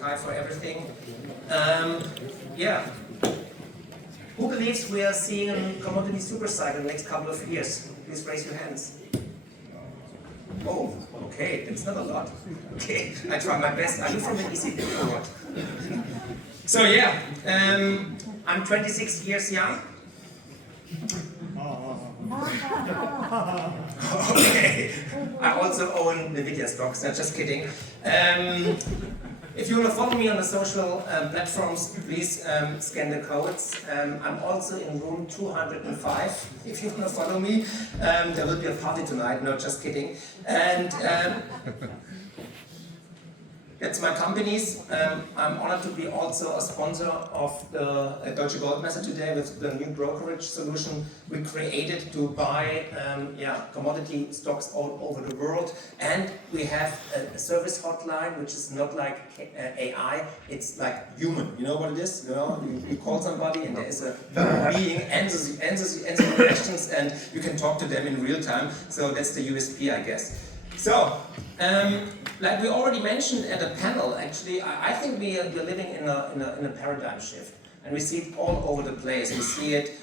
Hi for everything. Yeah. Who believes we are seeing a commodity super cycle in the next couple of years? Please raise your hands. Oh, okay, that's not a lot. Okay, I try my best. Are you from the ECB or what? So yeah, I'm 26 years young. Okay, I also own NVIDIA stocks, no, just kidding. If you want to follow me on the social platforms, please scan the codes. I'm also in room 205. If you want to follow me, there will be a party tonight. No, just kidding. And that's my companies. I'm honored to be also a sponsor of the Deutsche Goldmesse today with the new brokerage solution we created to buy commodity stocks all over the world. And we have a service hotline which is not like AI, it's like human. You know what it is? You know, you call somebody and there is a human being answers the questions and you can talk to them in real time. So that's the USP, I guess. So, like we already mentioned at the panel, actually, I think we're living in a paradigm shift, and we see it all over the place. We see it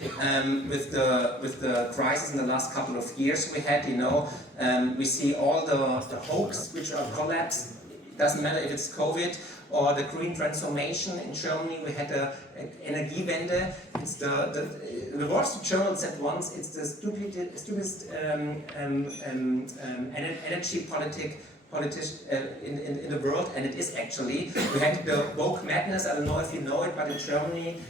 with the crisis in the last couple of years we had. We see all the hoax which are collapsed. It doesn't matter if it's COVID or the green transformation in Germany. We had an Energiewende. It's the Wall Street Journal said once it's the stupidest energy politician in the world, and it is actually. We had the woke madness. I don't know if you know it, but in Germany,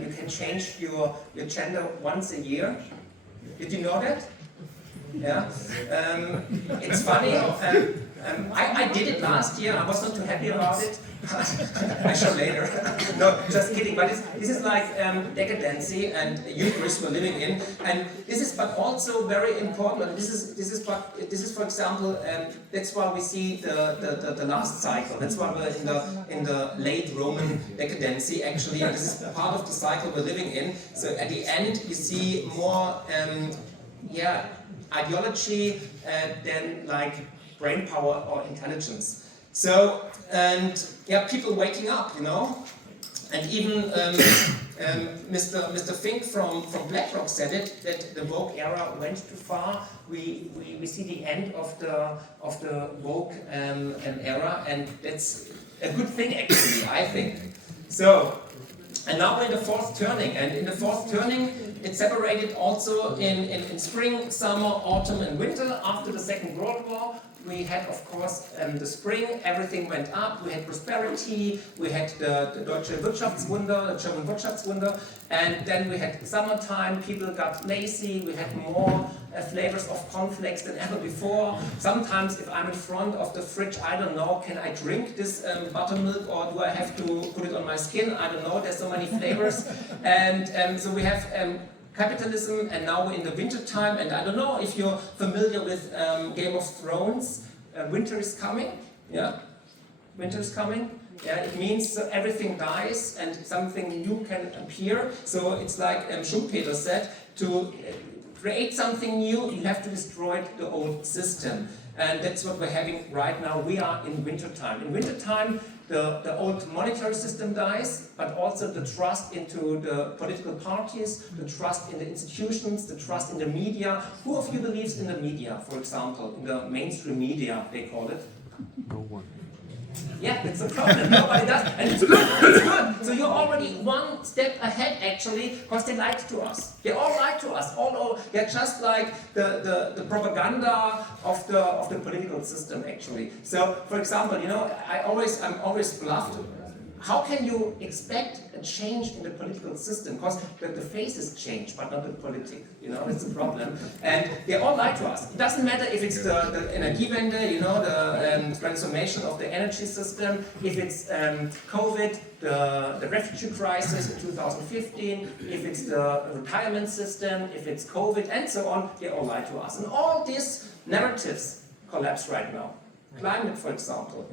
you can change your gender once a year. Did you know that? Yeah. It's funny. I did it last year. I was not too happy about it. I show later. No, just kidding. But this is like decadency and hubris we're living in, and this is, but also very important. This is for example, that's why we see the last cycle. That's why we're in the late Roman decadency actually, and this is part of the cycle we're living in. So at the end, you see more, ideology than like brain power or intelligence. So, people waking up, and even Mr. Fink from BlackRock said it, that the woke era went too far. We see the end of the woke era, and that's a good thing actually, I think. So, and now we're in the fourth turning, and in the fourth turning, it's separated also in spring, summer, autumn, and winter. After the Second World War, we had, of course, the spring, everything went up, we had prosperity, we had the Deutsche Wirtschaftswunder, the German Wirtschaftswunder, and then we had summertime, people got lazy, we had more flavors of cornflakes than ever before. Sometimes if I'm in front of the fridge, I don't know, can I drink this buttermilk or do I have to put it on my skin? I don't know, there's so many flavors. And so we have capitalism, and now we're in the winter time, and I don't know if you're familiar with Game of Thrones. Winter is coming, yeah? Winter is coming. Yeah, it means everything dies and something new can appear. So it's like Schumpeter said, to create something new, you have to destroy the old system. And that's what we're having right now. We are in winter time. In winter time, the old monetary system dies, but also the trust into the political parties, the trust in the institutions, the trust in the media. Who of you believes in the media, for example, in the mainstream media, they call it? No one. Yeah, that's a problem. Nobody does, and it's good. It's good. So you're already one step ahead, actually, because they lied to us. They all lied to us. They're just like the propaganda of the political system, actually. So, for example, I'm always bluffed. How can you expect a change in the political system? Because the faces change, but not the politics. That's the problem. And they all lie to us. It doesn't matter if it's the Energiewende, the transformation of the energy system, if it's COVID, the refugee crisis in 2015, if it's the retirement system, if it's COVID, and so on, they all lie to us. And all these narratives collapse right now. Climate, for example,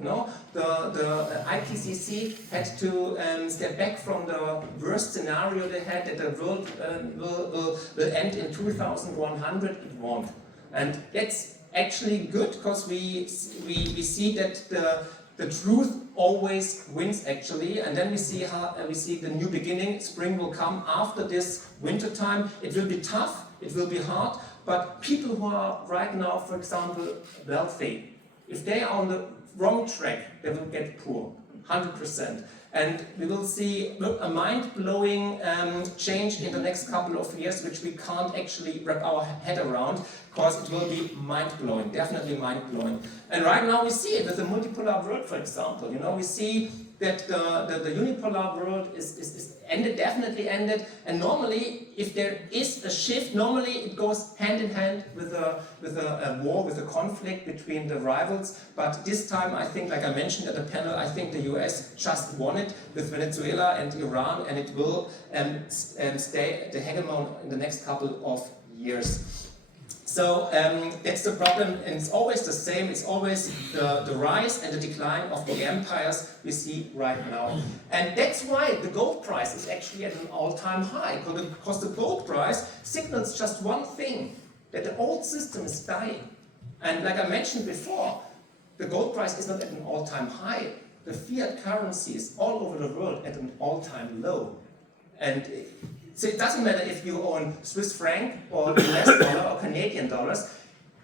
the IPCC had to step back from the worst scenario they had, that the world will end in 2100. It won't, and that's actually good because we see that the truth always wins actually, and then we see the new beginning. Spring will come after this winter time. It will be tough, it will be hard, but people who are right now, for example, wealthy, if they are on the wrong track, they will get poor, 100%. And we will see a mind-blowing change in the next couple of years, which we can't actually wrap our head around, because it will be mind-blowing, definitely mind-blowing. And right now we see it with the multipolar world, for example. We see that the unipolar world is ended, definitely ended. And normally, if there is a shift, normally it goes hand in hand with a war, with a conflict between the rivals. But this time, I think, like I mentioned at the panel, I think the US just won it with Venezuela and Iran, and it will stay the hegemon in the next couple of years. So that's the problem, and it's always the same. It's always the rise and the decline of the empires we see right now. And that's why the gold price is actually at an all-time high, because the gold price signals just one thing, that the old system is dying. And like I mentioned before, the gold price is not at an all-time high. The fiat currencies all over the world at an all-time low. And so it doesn't matter if you own Swiss franc or US dollar or Canadian dollars,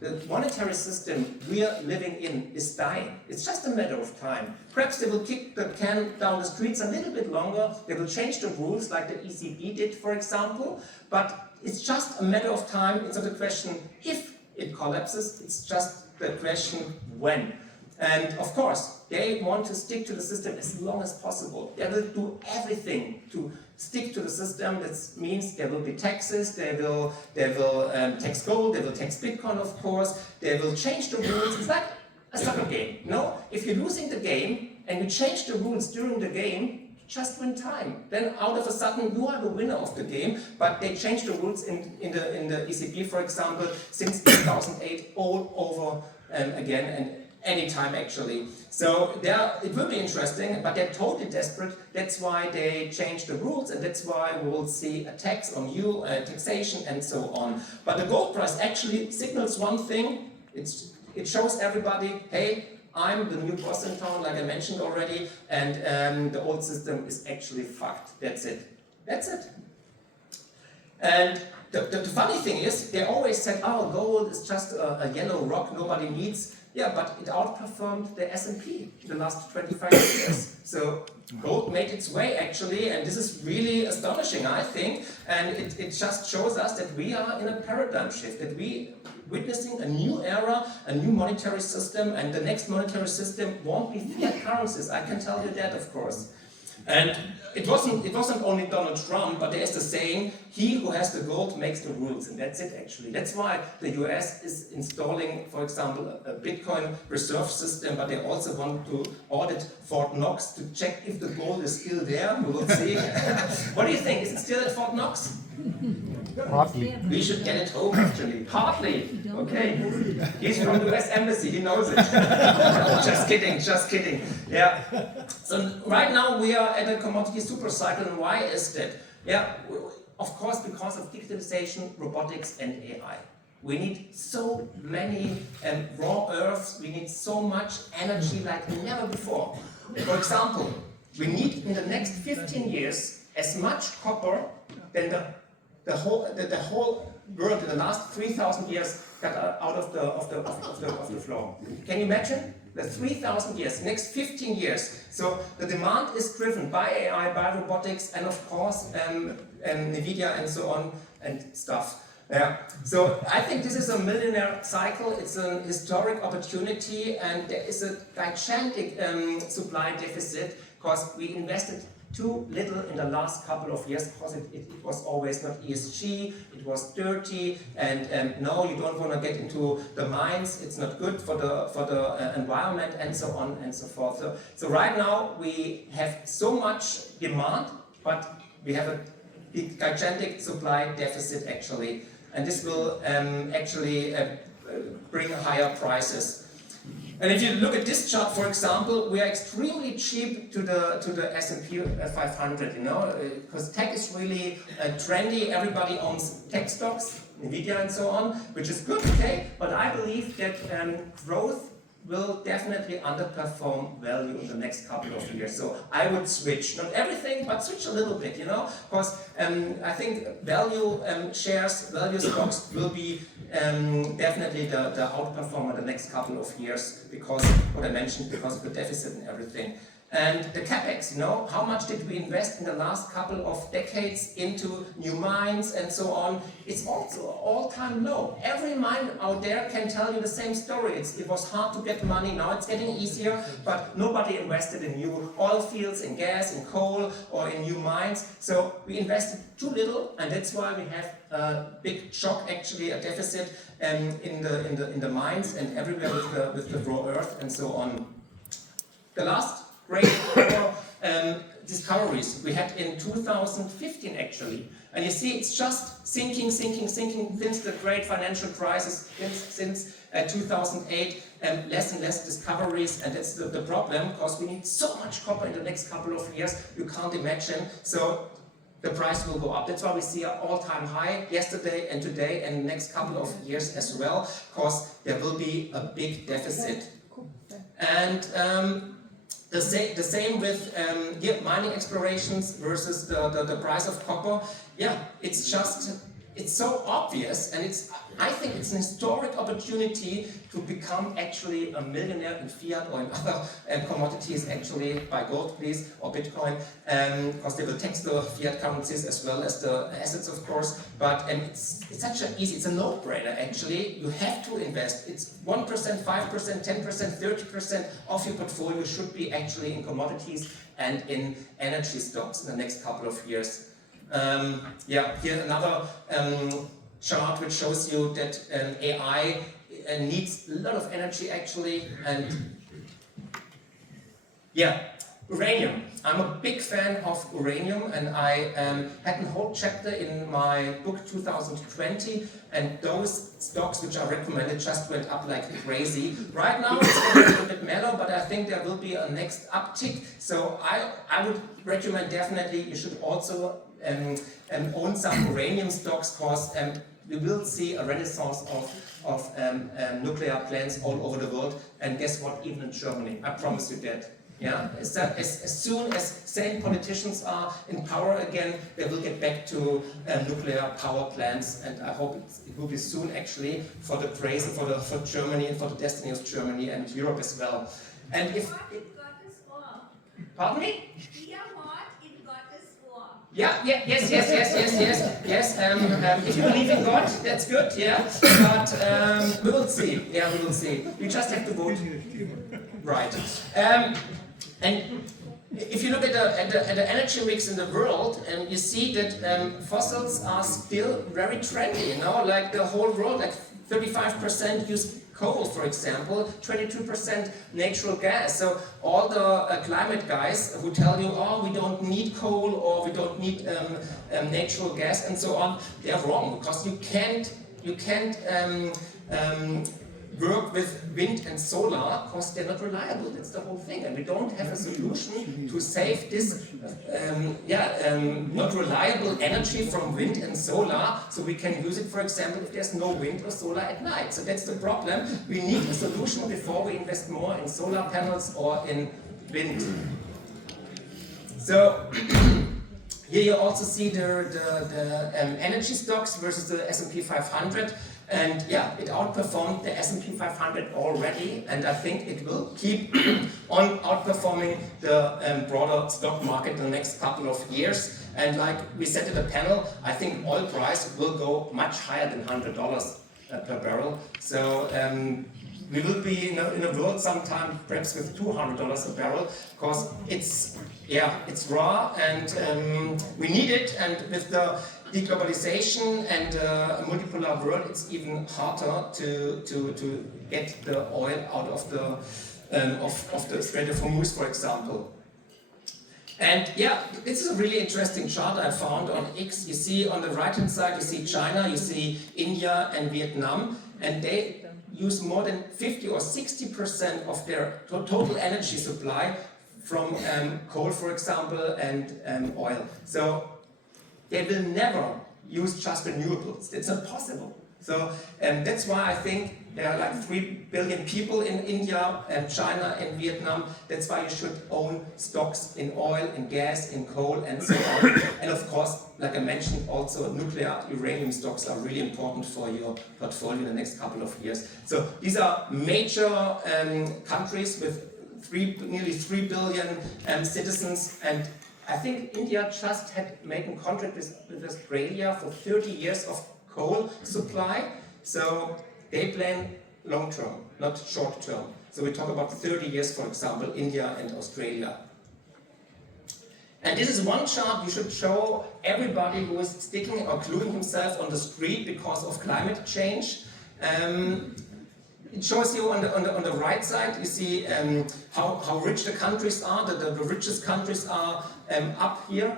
the monetary system we are living in is dying. It's just a matter of time. Perhaps they will kick the can down the streets a little bit longer, they will change the rules like the ECB did, for example, but it's just a matter of time. It's not a question if it collapses, it's just the question when. And of course, they want to stick to the system as long as possible. They will do everything to stick to the system. That means there will be taxes, they will tax gold, they will tax Bitcoin, of course, they will change the rules. It's like a soccer game. If you're losing the game and you change the rules during the game, just win time. Then out of a sudden you are the winner of the game, but they changed the rules in the ECB, for example, since 2008 all over again, and anytime actually. So it will be interesting, but they're totally desperate. That's why they changed the rules, and that's why we will see a tax on you, taxation, and so on. But the gold price actually signals one thing. It shows everybody, hey, I'm the new boss in town, like I mentioned already, and the old system is actually fucked. That's it. That's it. And the funny thing is, they always said, oh, gold is just a yellow rock nobody needs. Yeah, but it outperformed the S&P in the last 25 years. So gold made its way actually, and this is really astonishing, I think. And it just shows us that we are in a paradigm shift, that we witnessing a new era, a new monetary system, and the next monetary system won't be fiat currencies. I can tell you that, of course. And it wasn't only Donald Trump, but there's the saying, he who has the gold makes the rules, and that's it actually. That's why the US is installing, for example, a Bitcoin reserve system, but they also want to audit Fort Knox to check if the gold is still there. We will see. What do you think? Is it still at Fort Knox? Partly. We should get it home actually. Partly. Okay. He's from the US Embassy, he knows it. Just kidding, just kidding. Yeah. So right now we are at a commodity super cycle, and why is that? Yeah, of course because of digitalization, robotics and AI. We need so many raw earths, we need so much energy like never before. For example, we need in the next 15 years as much copper than the whole world in the last 3,000 years got out of the floor. Can you imagine? The 3,000 years, next 15 years. So the demand is driven by AI, by robotics, and of course NVIDIA and so on and stuff. Yeah. So I think this is a millionaire cycle. It's a historic opportunity, and there is a gigantic supply deficit because we invested too little in the last couple of years, because it was always not ESG, it was dirty, and no, you don't want to get into the mines, it's not good for the environment, and so on and so forth. So right now we have so much demand, but we have a gigantic supply deficit actually, and this will actually bring higher prices. And if you look at this chart, for example, we are extremely cheap to the S&P 500, because tech is really trendy. Everybody owns tech stocks, NVIDIA and so on, which is good, okay? But I believe that growth will definitely underperform value in the next couple of years. So I would switch, not everything, but switch a little bit, you know, because I think value shares, value stocks will be definitely the outperformer the next couple of years because what I mentioned, because of the deficit and everything. And the capex, you know, how much did we invest in the last couple of decades into new mines and so on? It's also all-time low. Every mine out there can tell you the same story. It was hard to get money, now it's getting easier, but nobody invested in new oil fields, in gas, in coal, or in new mines. So we invested too little, and that's why we have a big shock, actually, a deficit in the mines and everywhere with the raw earth and so on. The last great discoveries we had in 2015 actually, and you see it's just sinking since the great financial crisis, since 2008, less and less discoveries, and that's the problem because we need so much copper in the next couple of years you can't imagine. So the price will go up. That's why we see an all-time high yesterday and today and the next couple of years as well, because there will be a big deficit. And the same with mining explorations versus the price of copper. Yeah, it's so obvious, and I think it's an historic opportunity to become actually a millionaire in fiat or in other commodities, actually, buy gold please, or Bitcoin, because they will tax the fiat currencies as well as the assets, of course, but it's such an easy, it's a no-brainer actually. You have to invest. It's 1%, 5%, 10%, 30% of your portfolio should be actually in commodities and in energy stocks in the next couple of years. Here another chart which shows you that AI needs a lot of energy actually, and uranium. I'm a big fan of uranium, and I had a whole chapter in my book 2020, and those stocks which are recommended just went up like crazy. Right now it's getting a little bit mellow, but I think there will be a next uptick. So I would recommend definitely you should also own some uranium stocks, because we will see a renaissance of nuclear plants all over the world, and guess what, even in Germany, I promise you that. Yeah, as soon as sane politicians are in power again, they will get back to nuclear power plants, and I hope it will be soon actually for the praise for Germany and for the destiny of Germany and Europe as well. And if pardon me? Yes. If you believe in God, that's good, yeah. But we will see. Yeah, we will see. You just have to vote. Right. And if you look at the energy mix in the world, you see that fossils are still very trendy. You know, like the whole world, like 35% use coal, for example, 22% natural gas. So all the climate guys who tell you, oh, we don't need coal or we don't need natural gas and so on, they're wrong, because you can't work with wind and solar because they're not reliable. That's the whole thing, and we don't have a solution to save this not reliable energy from wind and solar, so we can use it, for example, if there's no wind or solar at night. So that's the problem. We need a solution before we invest more in solar panels or in wind. So here you also see the energy stocks versus the S&P 500. And yeah, it outperformed the S&P 500 already, and I think it will keep on outperforming the broader stock market in the next couple of years. And like we said in the panel, I think oil price will go much higher than $100 per barrel. So we will be in a world sometime perhaps with $200 a barrel, because it's raw and we need it, and with the deglobalization and a multipolar world, it's even harder to get the oil out of the Strait of Hormuz, for example. And yeah, this is a really interesting chart I found on X. You see on the right hand side, you see China, you see India and Vietnam, and they use more than 50 or 60% of their total energy supply from coal, for example, and oil. So they will never use just renewables. It's impossible. So that's why I think There are like 3 billion people in India and China and Vietnam. That's why you should own stocks in oil, in gas, in coal, and so on. And of course, like I mentioned, also nuclear uranium stocks are really important for your portfolio in the next couple of years. So these are major countries with nearly 3 billion citizens, and I think India just had made a contract with Australia for 30 years of coal supply. So they plan long term, not short term. So we talk about 30 years, for example, India and Australia. And this is one chart you should show everybody who is sticking or gluing himself on the street because of climate change. It shows you on the right side, you see how rich the countries are. The richest countries are up here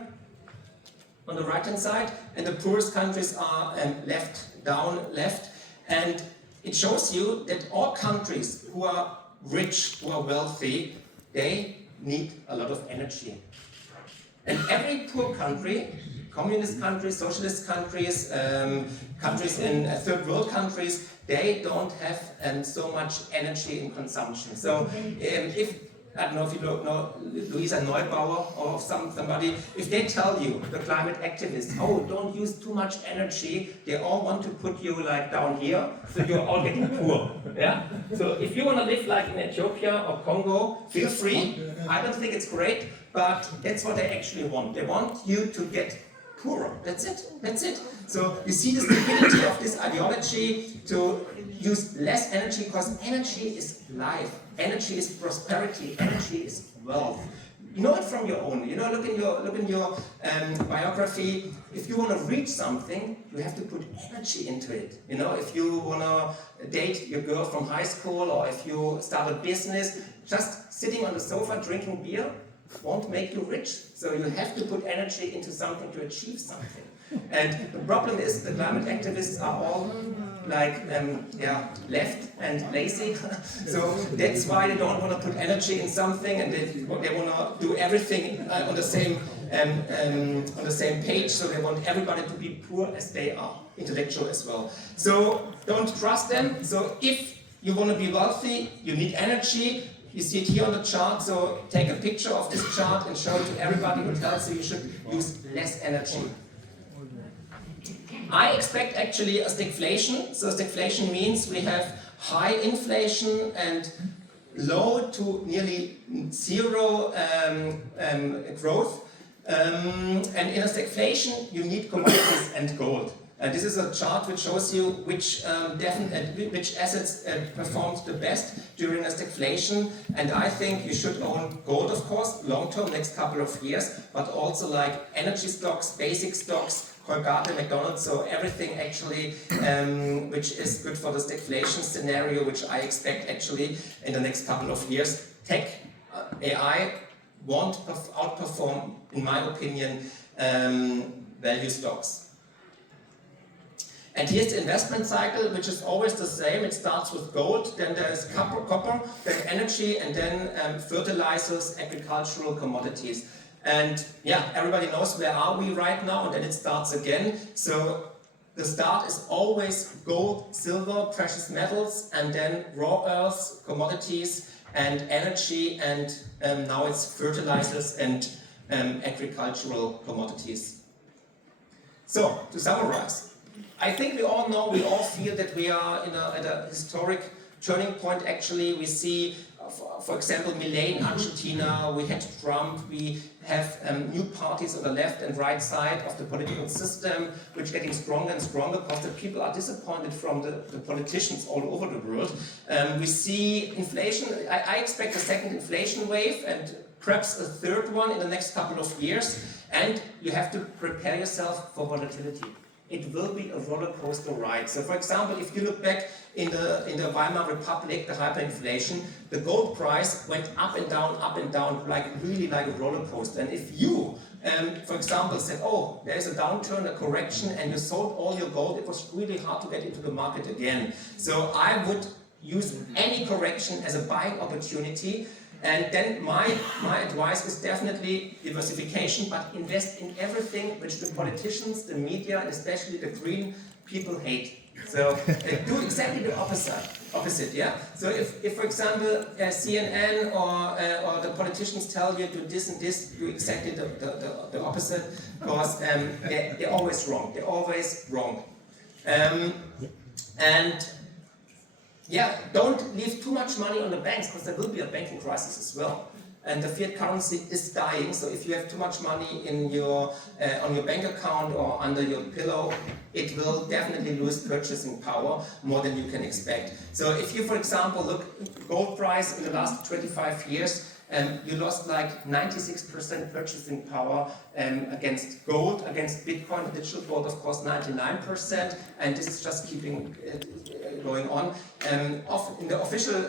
on the right hand side, and the poorest countries are down left. And it shows you that all countries who are rich, who are wealthy, they need a lot of energy. And every poor country, communist countries, socialist countries, countries in third world countries, they don't have so much energy in consumption. So I don't know if you know Luisa Neubauer or somebody, if they tell you, the climate activists, oh, don't use too much energy, they all want to put you like down here, so you're all getting poor. Yeah? So if you want to live like in Ethiopia or Congo, feel free. I don't think it's great, but that's what they actually want. They want you to get poorer. That's it. That's it. So you see the stability of this ideology to use less energy, because energy is life. Energy is prosperity. Energy is wealth. You know it from your own. You know, look in your biography. If you want to reach something, you have to put energy into it. You know, if you want to date your girl from high school, or if you start a business, just sitting on the sofa drinking beer won't make you rich. So you have to put energy into something to achieve something. And the problem is the climate activists are all like left and lazy. So that's why they don't want to put energy in something, and they want to do everything on the same page. So they want everybody to be poor as they are, intellectual as well. So don't trust them. So if you want to be wealthy, you need energy. You see it here on the chart, so take a picture of this chart and show it to everybody who tells you you should use less energy. I expect actually a stagflation. So stagflation means we have high inflation and low to nearly zero growth. And in a stagflation, you need commodities and gold. This is a chart which shows you which assets performed the best during a stagflation. And I think you should own gold, of course, long term, next couple of years, but also like energy stocks, basic stocks, Colgate, McDonald's, so everything actually which is good for the stagflation scenario, which I expect actually in the next couple of years. Tech, AI won't outperform, in my opinion, value stocks. And here's the investment cycle, which is always the same. It starts with gold, then there's copper, then energy, and then fertilizers, agricultural commodities. And yeah, everybody knows where are we right now, and then it starts again. So the start is always gold, silver, precious metals, and then raw earths, commodities, and energy, and now it's fertilizers and agricultural commodities. So, to summarize, I think we all know, we all feel that we are at a historic turning point. Actually, we see, for example, Milei in Argentina, we had Trump, we have new parties on the left and right side of the political system, which are getting stronger and stronger because the people are disappointed from the politicians all over the world. We see inflation. I expect a second inflation wave and perhaps a third one in the next couple of years. And you have to prepare yourself for volatility. It will be a roller coaster ride. So, for example, if you look back in the Weimar Republic, the hyperinflation, the gold price went up and down, like really like a roller coaster. And if you, for example, said, oh, there is a downturn, a correction, and you sold all your gold, it was really hard to get into the market again. So I would use any correction as a buying opportunity. And then my advice is definitely diversification, but invest in everything which the politicians, the media, and especially the green people hate. So do exactly the opposite, yeah? So if for example, CNN or the politicians tell you do this and this, do exactly the opposite, because they're always wrong. They're always wrong. And yeah, don't leave too much money on the banks, because there will be a banking crisis as well. And the fiat currency is dying, so if you have too much money in your on your bank account or under your pillow, it will definitely lose purchasing power more than you can expect. So if you, for example, look gold price in the last 25 years, you lost like 96% purchasing power against gold, against Bitcoin, digital gold, of course, 99%, and this is just keeping going on. In the official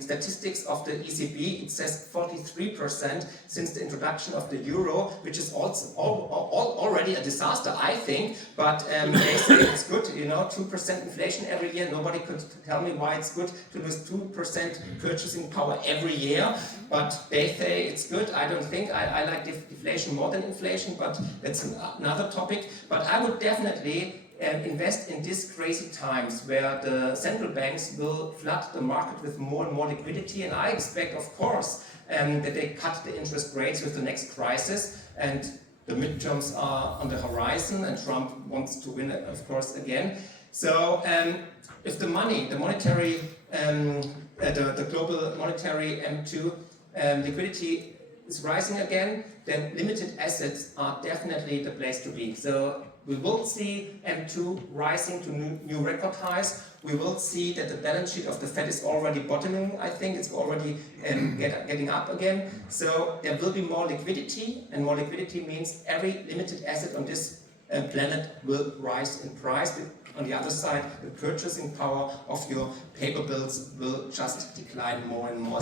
statistics of the ECB, it says 43% since the introduction of the euro, which is also already a disaster, I think, but they say it's good, 2% inflation every year. Nobody could tell me why it's good to lose 2% purchasing power every year, but they say it's good. I don't think. I like deflation more than inflation, but that's another topic. But I would definitely invest in these crazy times where the central banks will flood the market with more and more liquidity, and I expect, of course, that they cut the interest rates with the next crisis, and the midterms are on the horizon, and Trump wants to win, of course, again. So if the money, the monetary, the global monetary M2 liquidity is rising again, then limited assets are definitely the place to be. So we will see M2 rising to new record highs. We will see that the balance sheet of the Fed is already bottoming. I think it's already getting up again. So there will be more liquidity, and more liquidity means every limited asset on this planet will rise in price. On the other side, the purchasing power of your paper bills will just decline more and more.